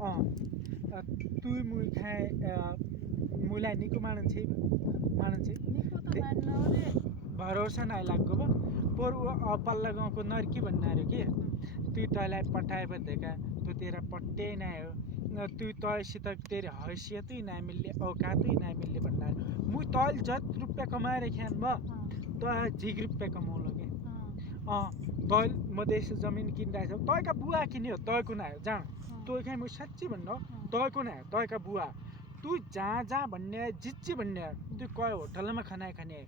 तुई मुई खाए मुलाई निको मानछे निको त मान्नु रे भरोसा नाइ लाग्गो बा पर पल्ला गाउँको नर्की भन्नारो के तू तलाई पठाए देखा तो तेरा पट्टे नाइ हो तू तयसित तेरी हैसियत ही नाइ मिल्ले औकात ही नाइ मिल्ले भन्नारो मु तल जत रुपैयाँ कमाएर ख्यान बा त झिग रुपैयाँ कमाउलो के तैल मधेस जमिन किनिरहेछ तयका बुवा किन्यो तयको नाइ हो जान तँ खाइ म साँच्ची भन्नु तयको नाइ हो तयका बुवा तू जहाँ भन्ने जिच्ची भन्ने तू कय होटलमा खाने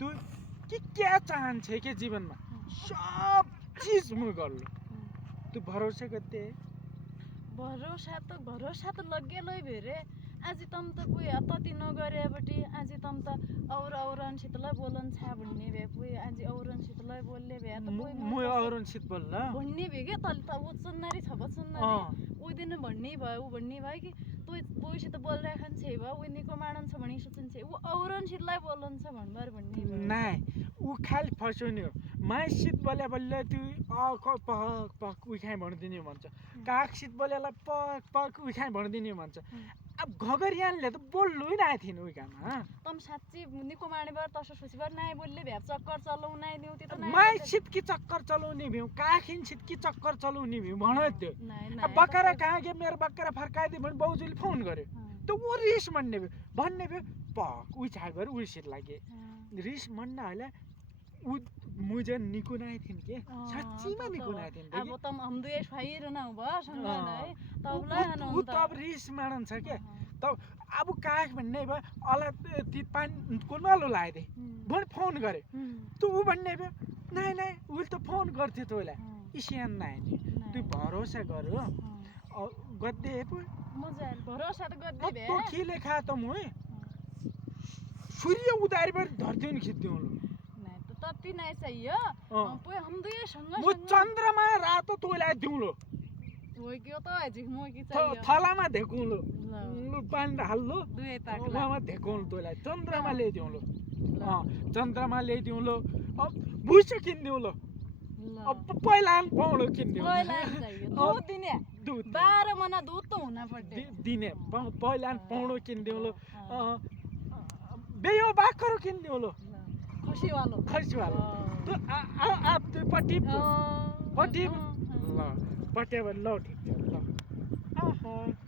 तू क्या चाहन्छे के जीवनमा सब चीज म गर्नु तू भरोसा गर्दे भरोसा त लग्गेलै भेरे आज तम त कोही तति नगरेपट्टि आज तम त औरनसितलाई बोलन छा भन्ने भए कोही आज औरनसितलाई बोल्ने भए त कोही म औरनसित बोल्न भन्ने भए के तले त उ सुन्नारी छ सुन्नारी उ दिन भन्ने भयो कि तोइसित बोलिरहेको छे भयो उ निको मानन छ भनी सोचन छे उ औरनसितलाई बोलन छ भन्बार भन्ने भयो नाइ उ खाली फस्यो माइसित बोले बल्ले तू पक उखाइ भन्दिने भन्छ काकसित बोलेलाई पक उखाइ भन्दिने भन्छ अब घगरियानले त बोल्नु नै थिएन उकामा तम साच्ची निको माने बार तस सोचिबार नाइ बोल्ले भ्या चक्कर चलाउनै दिउ त्यो त नाइ माइसित कि चक्कर चलाउने भ्यौ काखिनसित कि चक्कर चलाउने भ्यौ भन त्यो अब बकरा कहाँ गे मेरो बकरा फर्काइदे भने बाउजुले फोन गर्यो त उ रिस भन्ने भ्यो पक उछा गर उसित लागे रिस मन्ना होला उ मुझे निको नाइ थिन के साच्चीमा निको नाइ थिन अब तम हम दुई फाइर न भयो सँग है तबला न उ तब रिस मानन छ के तब अब काख भन्ने भयो अला ती पानी को नलो लाइदे भन फोन गरे तू उ भन्ने भयो नाइ उले त फोन गर्थे तोला इसियान नाइ तू भरोसा गर गद्दे पो मजा भरोसा त गद्दे भे तो के लेखा त म सूर्य उदारी पर धरती नि खिच्दिउ तति नाइ चाहियो पोइ हम दुई सँग म चन्द्रमा रातो तोला दिउलो ओइ के त अझै म के चाहियो थलामा धेकुलो पानी हाल्लो दुई ताकला मामा धेकुलो तोला चन्द्रमा ल्याइदिउलो चन्द्रमा ल्याइदिउलो अब भुस किन्दिउलो अब पहिला पाउलो किन्दिउ पहिला चाहियो दूध दिने 12 महिना दूध त हुन पर्छ दिने पहिला पाउलो किन्दिउलो बेयो बाखरो किन्दिउलो खसीवालो तो आप तो पट्टी ल पट्टे ल ठीक छ ल